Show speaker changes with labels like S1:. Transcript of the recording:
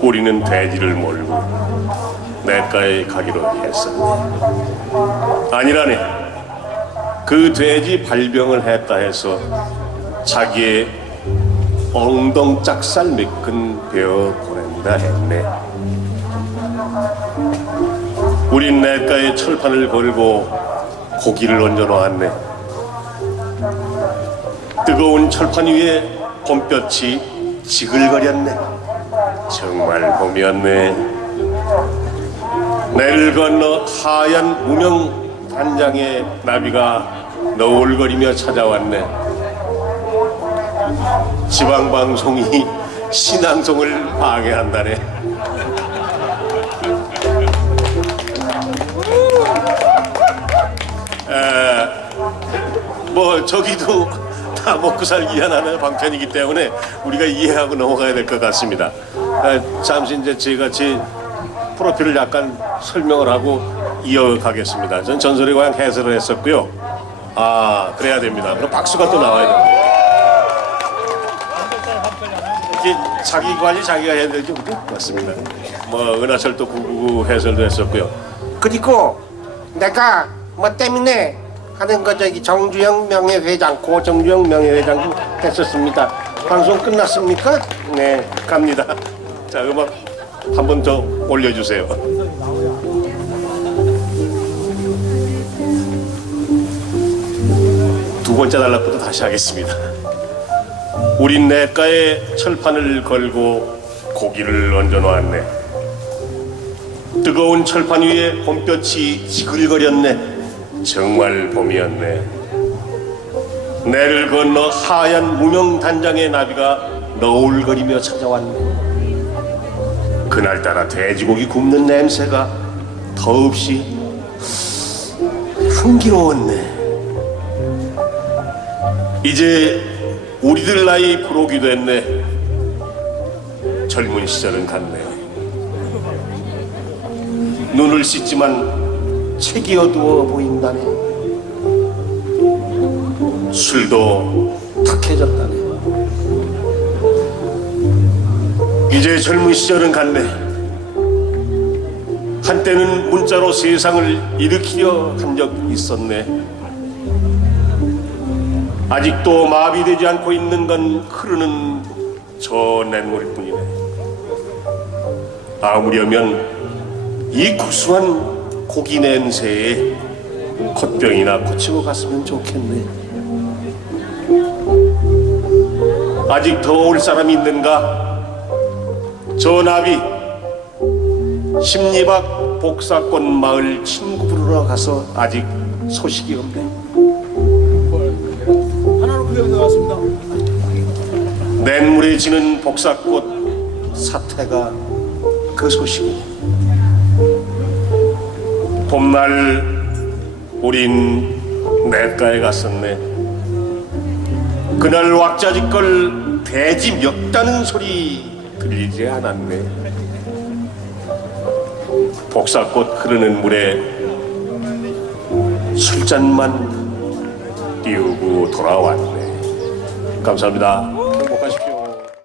S1: 우리는 돼지를 몰고 냇가에 가기로 했었네. 아니라네. 그 돼지 발병을 했다 해서 자기의 엉덩 짝살 매끈 베어 보낸다 했네. 우린 냇가에 철판을 걸고 고기를 얹어 놓았네. 뜨거운 철판 위에 봄볕이 지글거렸네. 정말 봄이었네. 내를 건너 하얀 무명 단장의 나비가 너울거리며 찾아왔네. 지방방송이 신앙송을 방해한다네. 에, 뭐 저기도 다 먹고 살기 위한 하나의 방편이기 때문에 우리가 이해하고 넘어가야 될 것 같습니다. 에, 잠시 이제 제가 제 프로필을 약간 설명을 하고 이어가겠습니다. 전 전설의 고향 해설을 했었고요. 아 그래야 됩니다. 그럼 박수가 또 나와야 됩니다. 자기 관리 자기가 해야 되죠? 맞습니다. 뭐 은하철도 999 해설도 했었고요.
S2: 그리고 내가 뭐 때문에 하는 거 저기 정주영 명예회장 고 정주영 명예회장도 됐었습니다. 방송 끝났습니까?
S1: 네, 갑니다. 자, 음악 한 번 더 올려주세요. 두 번째 단락부터 다시 하겠습니다. 우린 냇가에 철판을 걸고 고기를 얹어 놓았네. 뜨거운 철판 위에 봄볕이 지글거렸네. 정말 봄이었네. 내를 건너 하얀 무명 단장의 나비가 너울거리며 찾아왔네. 그날따라 돼지고기 굽는 냄새가 더없이 향기로웠네. 이제 우리들 나이 부록이 됐네. 젊은 시절은 갔네. 눈을 씻지만 책이 어두워 보인다네. 술도 탁해졌다네. 이제 젊은 시절은 갔네. 한때는 문자로 세상을 일으키려 한 적 있었네. 아직도 마비되지 않고 있는 건 흐르는 저 냇물일 뿐이네. 아무려면 이 구수한 고기 냄새에 콧병이나 고치고 갔으면 좋겠네. 아직 더 올 사람이 있는가? 저 나비 심리박 복사권 마을 친구 부르러 가서 아직 소식이 없네.
S3: 하나로 클리어 나왔습니다.
S1: 냇물에 지는 복사꽃 사태가 그 소식이. 봄날 우린 냇가에 갔었네. 그날 왁자지껄 돼지 멱다는 소리 들리지 않았네. 복사꽃 흐르는 물에 술잔만 띄우고 돌아왔네. 감사합니다.